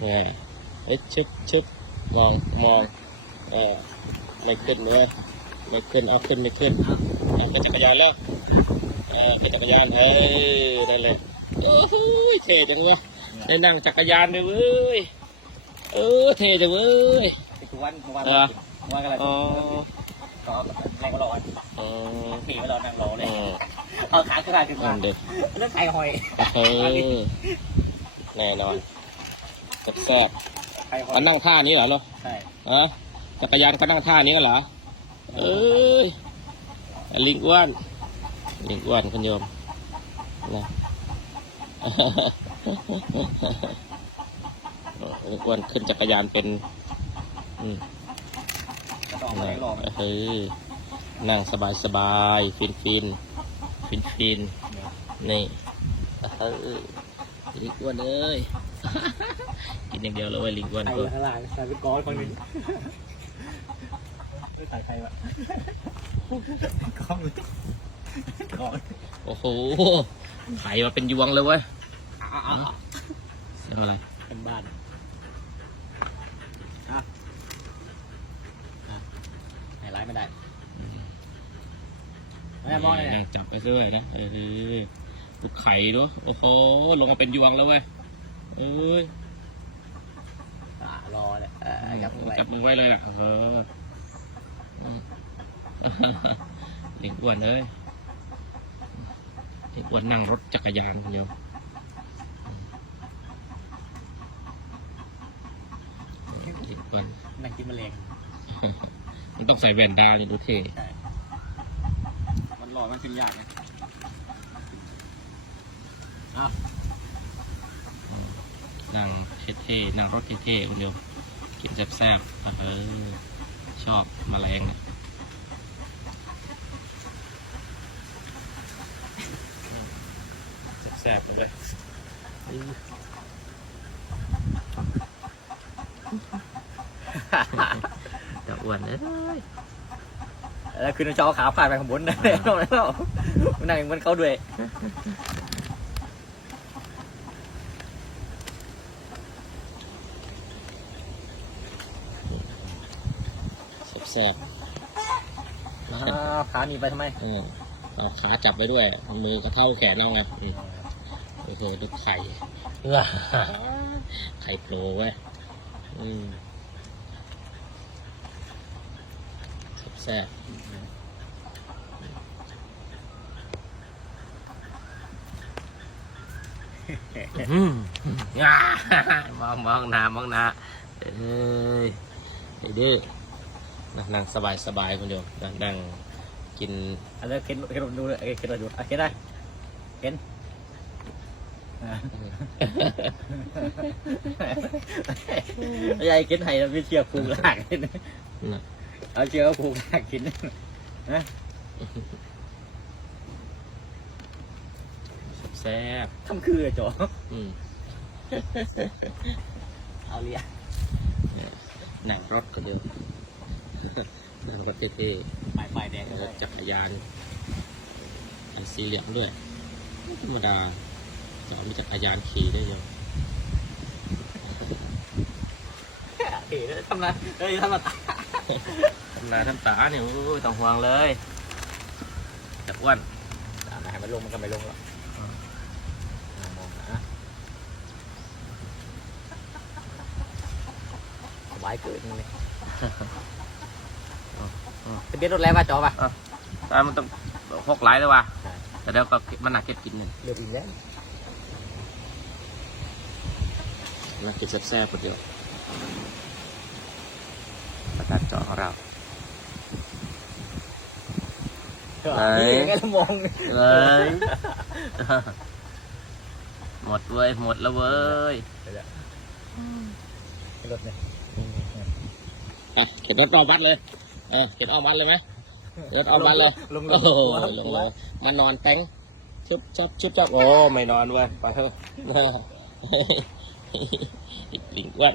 เนี่ยเอ้ยชึบชึบมองมองเออไม่ขึ้นเลยไม่ขึ้นเอาขึ้นไม่ขึ้นเอาขึ้นจักรยานแล้วเออขึ้นจักรยานเฮ้ยได้เลยโอ้โหเท่จังวะได้นั่งจักรยานด้วยเว้ยเออเท่จังเว้ยทุกวันเมื่อวานเออเมื่อวานก็อะไรอ๋อก็แรงก็รออ๋อขี่มารอนั่งรอเลยอ๋อเอาขาขึ้นมาขึ้นมานั่นเด็กเรื่องไข่หอยเออแน่นอน แซ่บไข่หๆอยมันนั่งท่านี้เหรอเนาะใช่ฮะจักรยานเขานั่งท่านี้กันเหรอ เอ้ยลิงอ้วนลิงอ้วนคุณโยมนะ ลิงอ้วนขึ้นจักรยานเป็นอืม ก็ต้องเอามาแรงรอเฮ้ยนั่งสบายสบายฟินฟินฟินฟินนี่เออลิงอ้วนเอ้ยกิน อย่างเดียวเลยเว้ยลิงอ้วนไข่ก็ข้างล่างใส่เป็นก้อนคนหนึ่งไม่ใส่ไข่วะก้อนก้อนโอ้โหไข่มาเป็นยวงเลยเว้ยอะอะอะเอาอะไรเป็นบ้านอะอะไหนร้ายไม่ได้ไม่ได้มองเลยนั่เนี่ยงจับไปเรื่อยนะเออลูกไข่ด้วยโอ้โหลงมาเป็นยวงแล้วเว้ยเอ้ย อะรอเลยเออจับมือไว้จับมือไว้เลยอะเอออืมลิงอ้วนเลยลิงอ้วนนั่งรถจักรยานคนเดียวลิงอ้วนนั่งกินแมลงมันต้องใส่แว่นดาลิดูเท่ใช่มันลอยมันขึ้นยากนะอ้าว นั่งเท่ๆนั่งรถเท่ๆคนเดียวกินแซ่บๆเออชอบแมลงเนี่ยแซ่บๆเลยจะอ้วนเลยแล้วคือน้องจอขาผ่านไปข้างบนได้แล้วแล้วมันนั่งมันเข้าด้วย แซ่บอ้าวขาหนีไปทำไมๆอืมเอาขาจับไปด้วยเอามือก็เท่าแขนเราไงอืมโอ้โหดูไข่ไข่โปรไว้ยอืมแซ่บๆอืมง่ามองมองหน้ามองหน้าเอ้ยไอ้ดื้อ นั่งนั่งสบายสบายๆคุณโยมนั่งนั่งกินอันนี้เข็นเข็นดูเลยเอ้ยเข็นเราดูอะเข็นได้เข็นอะยายเข็นไห้เราไม่เชือกผูกหลังเอาเชือกผูกหลังกินแซ่บทำคือจออืมเอาเรียนั่งรถก็เดียว นั่งรถเท่ปลายปลายแดงๆก็แล้วได้ก็จักรยานอันสีเหลืองด้วยไม่ธรรมดาจะมีจักรยานขี่ได้ยังเอ๋ทำไรเอ้ยทำมาตาทำนาทำตาเนี่ยโอ้ยต้องห่วงเลยจับอ้วนตามมาให้มันลงมันก็ไม่ลงหรอกอ่ามองนะสบายเกินเลย จะเบียนรถแล้วป่ะจอป่ะตามันต้องพกหลายเลยว่ะใช่แต่เดี๋ยวก็มันหนักเก็บกินหนึ่งเลือกอีกแล้วหนักเก็บแซ่บๆคนเดียวประกาศเจาะของเราไหนนี่ไงเรามองเลยหมดเว้ยหมดแล้วเว้ยรถเนี่ยอะเข็นรถออกวัดเลยเออเข็นออกวัดเลยไหมรถออกวัดเลยลงลโอ้งโหลงเลยมานอนแป้งชุบชับชุบชับโอ้ไม่นอนเว้ยไปเถอะลิงอ้วน